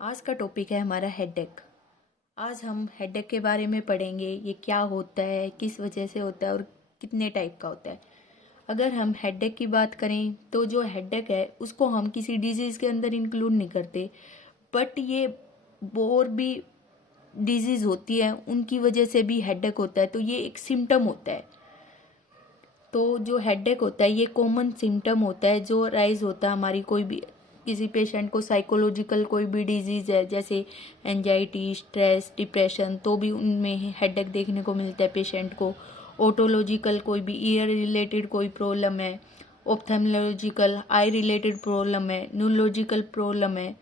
आज का टॉपिक है हमारा हेडेक। आज हम हेडेक के बारे में पढ़ेंगे, ये क्या होता है, किस वजह से होता है और कितने टाइप का होता है। अगर हम हेडेक की बात करें तो जो हेडेक है उसको हम किसी डिजीज़ के अंदर इंक्लूड नहीं करते, बट ये और भी डिजीज़ होती है उनकी वजह से भी हेडेक होता है, तो ये एक सिम्टम होता है। तो जो हेडेक होता है ये कॉमन सिम्टम होता है जो राइज होता है हमारी कोई भी किसी पेशेंट को साइकोलॉजिकल कोई भी डिजीज़ है जैसे एंजाइटी, स्ट्रेस, डिप्रेशन, तो भी उनमें हेडेक देखने को मिलता है पेशेंट को। ओटोलॉजिकल कोई भी ईयर रिलेटेड कोई प्रॉब्लम है, ऑप्थेल्मोलॉजिकल आई रिलेटेड प्रॉब्लम है, न्यूरोलॉजिकल प्रॉब्लम है,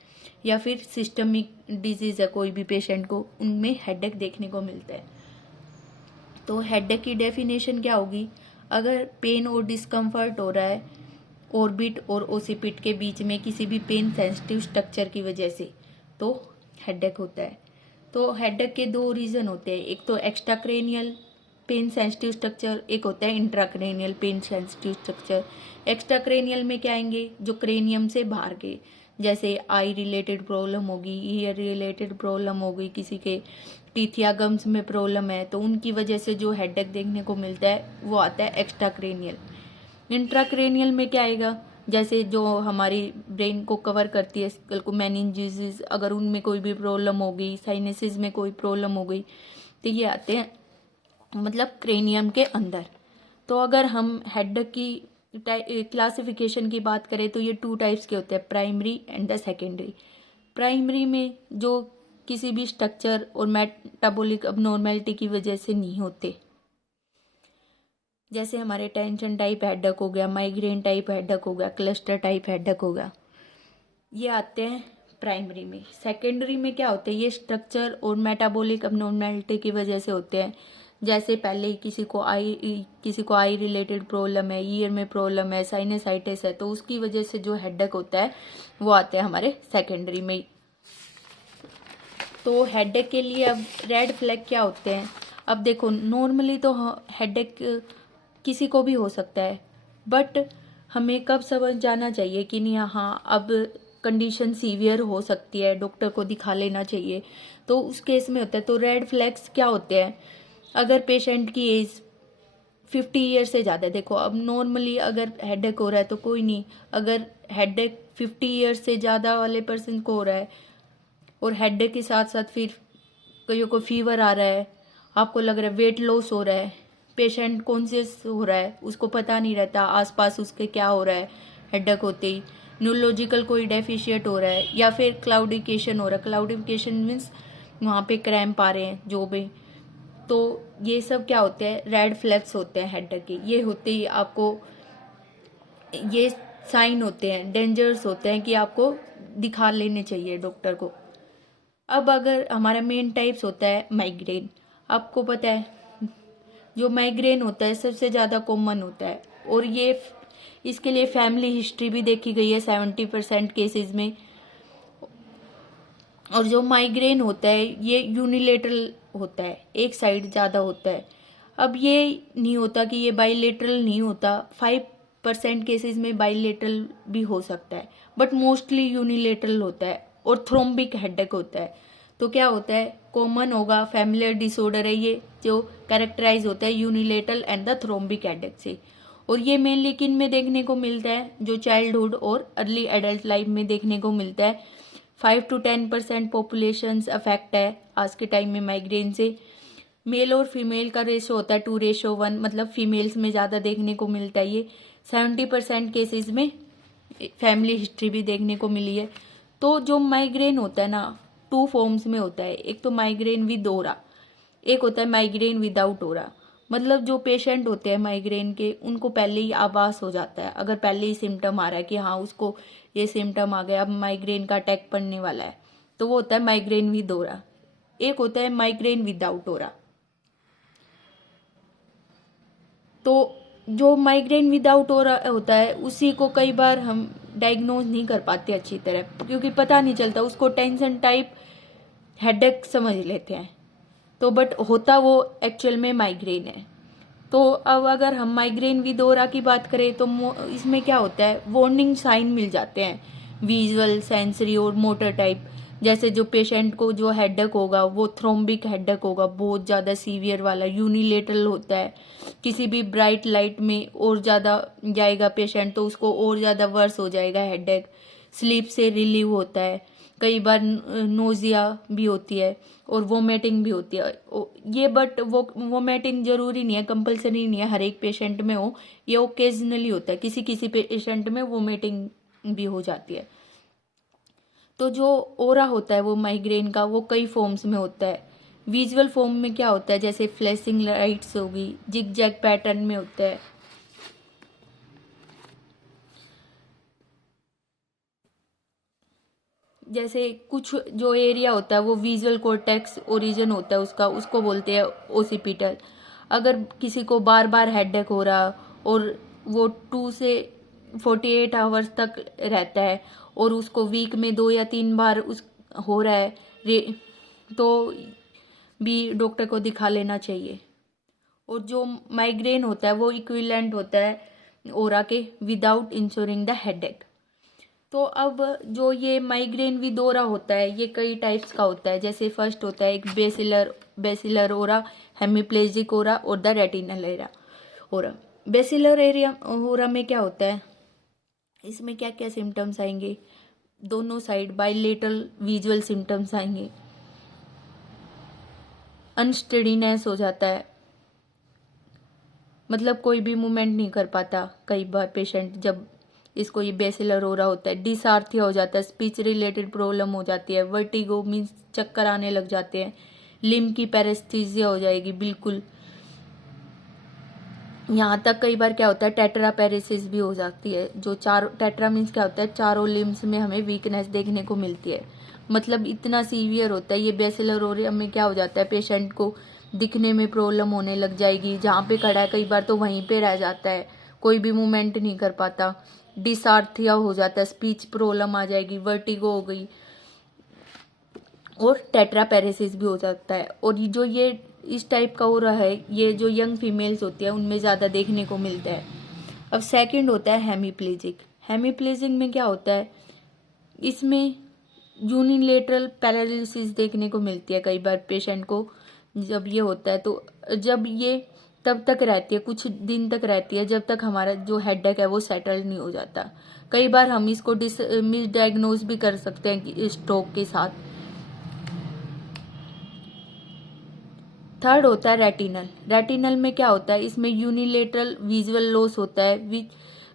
या फिर सिस्टमिक डिजीज़ है कोई भी पेशेंट को, उनमें हेडेक देखने को मिलता है। तो हेडेक की डेफिनेशन क्या होगी? अगर पेन और डिस्कम्फर्ट हो रहा है ऑर्बिट और ओसिपिट के बीच में किसी भी पेन सेंसिटिव स्ट्रक्चर की वजह से, तो हेडेक होता है। तो हेडेक के दो रीज़न होते हैं, एक तो एक्स्ट्राक्रेनियल पेन सेंसिटिव स्ट्रक्चर, एक होता है इंट्राक्रेनियल पेन सेंसिटिव स्ट्रक्चर। एक्स्ट्राक्रेनियल में क्या आएंगे? जो क्रेनियम से बाहर के, जैसे आई रिलेटेड प्रॉब्लम होगी, ईयर रिलेटेड प्रॉब्लम होगी, किसी के टीथ या गम्स में प्रॉब्लम है तो उनकी वजह से जो हेडेक देखने को मिलता है वो आता है एक्स्ट्राक्रेनियल। इंट्राक्रेनियल में क्या आएगा? जैसे जो हमारी ब्रेन को कवर करती है स्कल को, मेनिंजेस, अगर उनमें कोई भी प्रॉब्लम हो गई, साइनसिस में कोई प्रॉब्लम हो गई, तो ये आते हैं मतलब क्रेनियम के अंदर। तो अगर हम हेडेक की क्लासिफिकेशन की बात करें तो ये टू टाइप्स के होते हैं, primary and the secondary. Primary में जो किसी भी स्ट्रक्चर और मेटाबॉलिक अबनॉर्मेलिटी की वजह से नहीं होते, जैसे हमारे टेंशन टाइप हेडेक हो गया, माइग्रेन टाइप हेडेक हो गया, क्लस्टर टाइप हेडेक हो गया, ये आते हैं प्राइमरी में। सेकेंडरी में क्या होते हैं? ये स्ट्रक्चर और मेटाबॉलिक अबनॉर्मेलिटी की वजह से होते हैं, जैसे पहले ही किसी को आई रिलेटेड प्रॉब्लम है, ईयर में प्रॉब्लम है, साइनसाइटिस है, तो उसकी वजह से जो हेडेक होता है वो आते हैं हमारे सेकेंडरी में। तो हेडेक के लिए अब रेड फ्लैग क्या होते हैं? अब देखो, नॉर्मली तो हेडेक किसी को भी हो सकता है, बट हमें कब समझ जाना चाहिए कि नहीं, हाँ अब कंडीशन सीवियर हो सकती है, डॉक्टर को दिखा लेना चाहिए, तो उस केस में होता है। तो रेड फ्लैग्स क्या होते हैं? अगर पेशेंट की एज 50 ईयर से ज़्यादा है, देखो अब नॉर्मली अगर हेडेक हो रहा है तो कोई नहीं, अगर हेडेक 50 ईयर से ज़्यादा वाले पर्सन को हो रहा है और हेडेक के साथ साथ फिर कईयों को फीवर आ रहा है, आपको लग रहा है वेट लॉस हो रहा है, पेशेंट कॉन्शियस हो रहा है, उसको पता नहीं रहता आसपास उसके क्या हो रहा है हेडेक होते ही, न्यूरोलॉजिकल कोई डेफिशिएट हो रहा है, या फिर क्लाउडिकेशन हो रहा है। क्लाउडिकेशन मीन्स वहाँ पे क्रैम्प आ रहे हैं जो भी, तो ये सब क्या होते हैं? रेड फ्लैग्स होते हैं हेडेक के। ये होते ही आपको ये साइन होते हैं, डेंजर्स होते हैं कि आपको दिखा लेने चाहिए डॉक्टर को। अब अगर हमारा मेन टाइप्स होता है माइग्रेन, आपको पता है जो माइग्रेन होता है सबसे ज़्यादा कॉमन होता है, और ये इसके लिए फैमिली हिस्ट्री भी देखी गई है 70% केसेस में। और जो माइग्रेन होता है ये यूनिलेटरल होता है, एक साइड ज़्यादा होता है। अब ये नहीं होता कि ये बाइलेटरल नहीं होता, 5% केसेस में बाइलेटरल भी हो सकता है, बट मोस्टली यूनिलेटरल होता है और थ्रोम्बिक हेडेक होता है। तो क्या होता है? कॉमन होगा, फैमिलियर डिसऑर्डर है ये, जो कैरेक्टराइज होता है यूनिलेटरल एंड द थ्रोम्बिक हेडेक से। और ये मेनली किन में देखने को मिलता है? जो चाइल्डहुड और अर्ली एडल्ट लाइफ में देखने को मिलता है। 5 to 10% पॉपुलेशन अफेक्ट है आज के टाइम में माइग्रेन से। मेल और फीमेल का रेशो होता है 2:1, मतलब फीमेल्स में ज़्यादा देखने को मिलता है ये। 70% केसेस में फैमिली हिस्ट्री भी देखने को मिली है। तो जो माइग्रेन होता है ना, टू फॉर्म्स में होता है, एक तो माइग्रेन विद ओरा, एक होता है माइग्रेन विदाउट ओरा। मतलब जो पेशेंट होते हैं माइग्रेन के, उनको पहले ही आभास हो जाता है, अगर पहले ही सिम्टम आ रहा है कि हाँ उसको ये सिम्टम आ गया, अब माइग्रेन का अटैक पड़ने वाला है, तो वो होता है माइग्रेन विद ओरा। एक होता है माइग्रेन विदाउट ओरा। तो जो माइग्रेन विदाउट ओरा होता है उसी को कई बार हम डायग्नोज नहीं कर पाते अच्छी तरह, क्योंकि पता नहीं चलता, उसको टेंशन टाइप हेडेक समझ लेते हैं, तो बट होता वो एक्चुअल में माइग्रेन है। तो अब अगर हम माइग्रेन विद ओरा की बात करें तो इसमें क्या होता है? वार्निंग साइन मिल जाते हैं, विजुअल, सेंसरी और मोटर टाइप। जैसे जो पेशेंट को जो हेडेक होगा वो थ्रोम्बिक हेडेक होगा, बहुत ज़्यादा सीवियर वाला, यूनिलेटरल होता है। किसी भी ब्राइट लाइट में और ज़्यादा जाएगा पेशेंट तो उसको और ज़्यादा वर्स हो जाएगा हेडेक। स्लीप से रिलीव होता है, कई बार नोजिया भी होती है और वोमिटिंग भी होती है। ये बट वो वोमिटिंग जरूरी नहीं है, कंपलसरी नहीं है हर एक पेशेंट में हो, ये ओकेजनली होता है, किसी किसी पेशेंट में वोमिटिंग भी हो जाती है। तो जो ओरा होता है वो माइग्रेन का वो कई फॉर्म्स में होता है। विजुअल फॉर्म में क्या होता है, जैसे फ्लैशिंग लाइट्स होगी, जिग जैग पैटर्न में होता है। जैसे कुछ जो एरिया होता है वो विजुअल कॉर्टेक्स ओरिजिन होता है उसका, उसको बोलते हैं ओसिपिटल। अगर किसी को बार बार हेडेक हो रहा और वो 2 से 48 आवर्स तक रहता है और उसको वीक में 2 या 3 बार उस हो रहा है तो भी डॉक्टर को दिखा लेना चाहिए। और जो माइग्रेन होता है वो इक्विवेलेंट होता है ओरा के विदाउट इंश्योरिंग द हेडेक। तो अब जो ये माइग्रेन विद ओरा होता है ये कई टाइप्स का होता है। जैसे फर्स्ट होता है एक बेसिलर ओरा, हेमीप्लेजिक ओरा और the retinal aura. Basilar area aura में क्या होता है, इसमें क्या क्या सिम्टम्स आएंगे, दोनों साइड बाइलेटरल विजुअल सिम्टम्स आएंगे, अनस्टेडीनेस हो जाता है, मतलब कोई भी मूवमेंट नहीं कर पाता कई बार पेशेंट जब इसको ये बेसिलर हो रहा होता है। डिसार्थिया हो जाता है, स्पीच रिलेटेड प्रॉब्लम हो जाती है, वर्टिगो मीन्स चक्कर आने लग जाते हैं, लिम्ब की पैरेस्थीसिया हो जाएगी बिल्कुल। यहाँ तक कई बार क्या होता है टेट्रा पैरेसिस भी हो जाती है। जो टेट्रा मीन्स क्या होता है, चारों लिम्स में हमें वीकनेस देखने को मिलती है, मतलब इतना सीवियर होता है ये बेसिलर ओरिया में। क्या हो जाता है पेशेंट को दिखने में प्रॉब्लम होने लग जाएगी, जहाँ पे खड़ा है कई बार तो वहीं पे रह जाता है, कोई भी मूवमेंट नहीं कर पाता, डिसार्थिया हो जाता है, स्पीच प्रॉब्लम आ जाएगी, वर्टिगो हो गई और टेट्रा पैरेसिस भी हो जाता है। और जो ये इस टाइप का हो रहा है ये जो यंग फीमेल्स होती है उनमें ज़्यादा देखने को मिलता है। अब सेकंड होता है हेमीप्लेजिक। हेमीप्लेजिक में क्या होता है, इसमें यूनिलेटरल पैरालिसिस देखने को मिलती है कई बार पेशेंट को जब ये होता है। तो जब ये तब तक रहती है, कुछ दिन तक रहती है, जब तक हमारा जो हेडेक है वो सेटल नहीं हो जाता। कई बार हम इसको मिसडायग्नोज भी कर सकते हैं कि स्ट्रोक के साथ। थर्ड होता है रेटिनल। रेटिनल में क्या होता है, इसमें यूनिलेटरल विजुअल लॉस होता है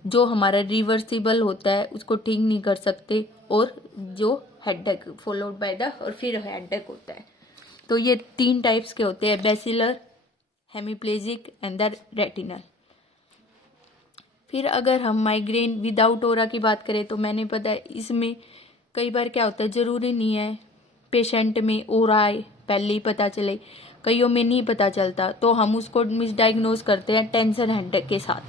जो हमारा रिवर्सिबल होता है, उसको ठीक नहीं कर सकते, और जो हेडेक फॉलोड बाय द और फिर हेडेक होता है। तो ये 3 टाइप्स के होते हैं, basilar, hemiplegic and the retinal. फिर अगर हम माइग्रेन विदाउट ओरा की बात करें तो मैंने पता है इसमें कई बार क्या होता है, जरूरी नहीं है पेशेंट में ओरा आए पहले ही पता चले, कईयों में नहीं पता चलता, तो हम उसको मिसडायग्नोज करते हैं टेंशन हेडेक के साथ।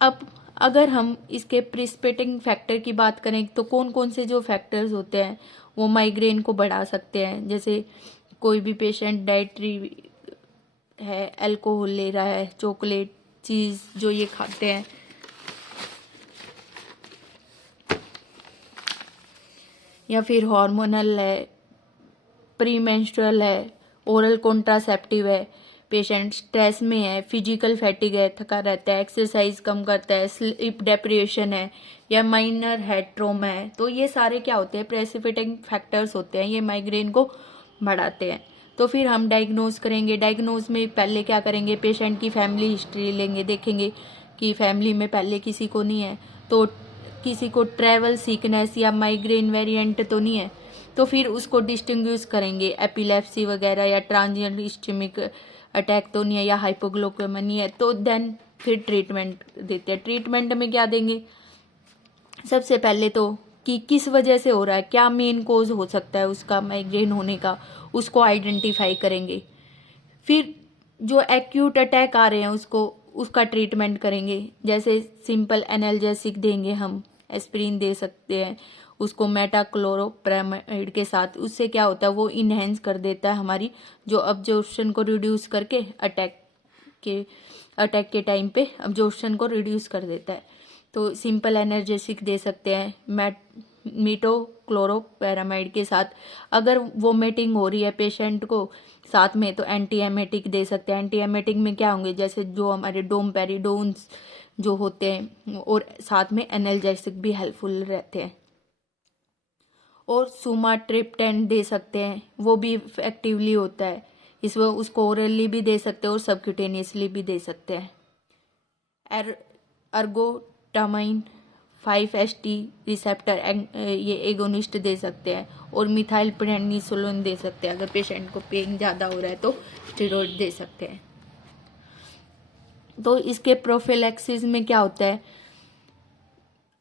अब अगर हम इसके प्रिसिपिटेटिंग फैक्टर की बात करें तो कौन कौन से जो फैक्टर्स होते हैं वो माइग्रेन को बढ़ा सकते हैं। जैसे कोई भी पेशेंट डाइटरी है, अल्कोहल ले रहा है, चॉकलेट, चीज जो ये खाते हैं, या फिर हार्मोनल है, प्रीमेंस्ट्रुअल है, ओरल कॉन्ट्रासेप्टिव है, पेशेंट स्ट्रेस में है, फिजिकल फैटिग है, थका रहता है, एक्सरसाइज कम करता है, स्लीप डेप्रिवेशन है, या माइनर हेड ट्रॉमा है, तो ये सारे क्या होते हैं प्रेसिपिटेटिंग फैक्टर्स होते हैं, ये माइग्रेन को बढ़ाते हैं। तो फिर हम डायग्नोज करेंगे। डायग्नोज में पहले क्या करेंगे, पेशेंट की फैमिली हिस्ट्री लेंगे, देखेंगे कि फैमिली में पहले किसी को नहीं है, तो किसी को ट्रैवल सिकनेस या माइग्रेन वेरिएंट तो नहीं है, तो फिर उसको डिस्टिंग्विश करेंगे, एपिलेप्सी वगैरह या ट्रांजिएंट इस्केमिक अटैक तो नहीं है, या हाइपोग्लाइकेमिया नहीं है, तो देन फिर ट्रीटमेंट देते हैं। ट्रीटमेंट में क्या देंगे, सबसे पहले तो कि किस वजह से हो रहा है, क्या मेन कोज हो सकता है उसका माइग्रेन होने का, उसको आइडेंटिफाई करेंगे। फिर जो एक्यूट अटैक आ रहे हैं उसका ट्रीटमेंट करेंगे। जैसे सिंपल एनाल्जेसिक देंगे, हम एस्पिरिन दे सकते हैं उसको मेटाक्लोरोप्रामाइड के साथ। उससे क्या होता है, वो इनहेंस कर देता है हमारी जो अब्जॉर्प्शन को रिड्यूस करके अटैक के टाइम पे अब्जॉर्प्शन को रिड्यूस कर देता है। तो सिंपल एनर्जेसिक दे सकते हैं, मीटोक्लोरोपेरामाइड के साथ। अगर वोमिटिंग हो रही है पेशेंट को साथ में, तो एंटी एमेटिक दे सकते हैं। एंटी एमेटिक में क्या होंगे, जैसे जो हमारे डोमपेरिडोन्स जो होते हैं, और साथ में एनाल्जेसिक भी हेल्पफुल रहते हैं। और सुमाट्रिप्टेन दे सकते हैं, वो भी इफेक्टिवली होता है। इसमें उसको ओरली भी दे सकते हैं और सबक्यूटेनियसली भी दे सकते हैं। अर्गोटामाइन 5-HT रिसेप्टर ये एगोनिस्ट दे सकते हैं। और मिथाइल प्रेडनिसोलोन दे सकते हैं। अगर पेशेंट को पेन ज़्यादा हो रहा है तो स्टेरॉइड दे सकते हैं। तो इसके प्रोफिलैक्सिस में क्या होता है,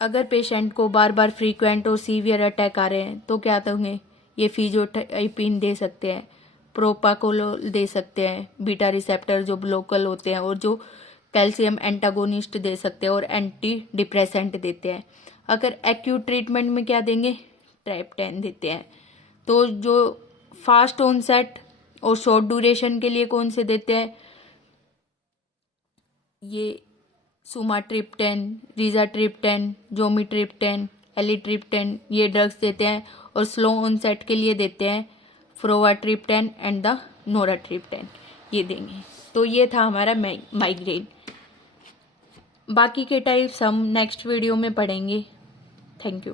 अगर पेशेंट को बार बार फ्रीक्वेंट और सीवियर अटैक आ रहे हैं तो क्या होंगे, ये फिजियोथेरेपी दे सकते हैं, प्रोपाकोलोल दे सकते हैं, बीटा रिसेप्टर जो ब्लोकल होते हैं, और जो कैल्शियम एंटागोनिस्ट दे सकते हैं, और एंटी डिप्रेसेंट देते हैं। अगर एक्यूट ट्रीटमेंट में क्या देंगे, ट्राइप्टेन देते हैं। तो जो फास्ट ऑनसेट और शॉर्ट ड्यूरेशन के लिए कौन से देते हैं, ये सुमाट्रिप्टेन, रिजाट्रिप्टेन, जोमिट्रिप्टेन, एलिट्रिप्टेन ये ड्रग्स देते हैं। और स्लो ऑनसेट के लिए देते हैं फ्रोवाट्रिप्टेन एंड द नोराट्रिप्टेन, ये देंगे। तो ये था हमारा माइग्रेन। बाकी के टाइप्स हम नेक्स्ट वीडियो में पढ़ेंगे। Thank you.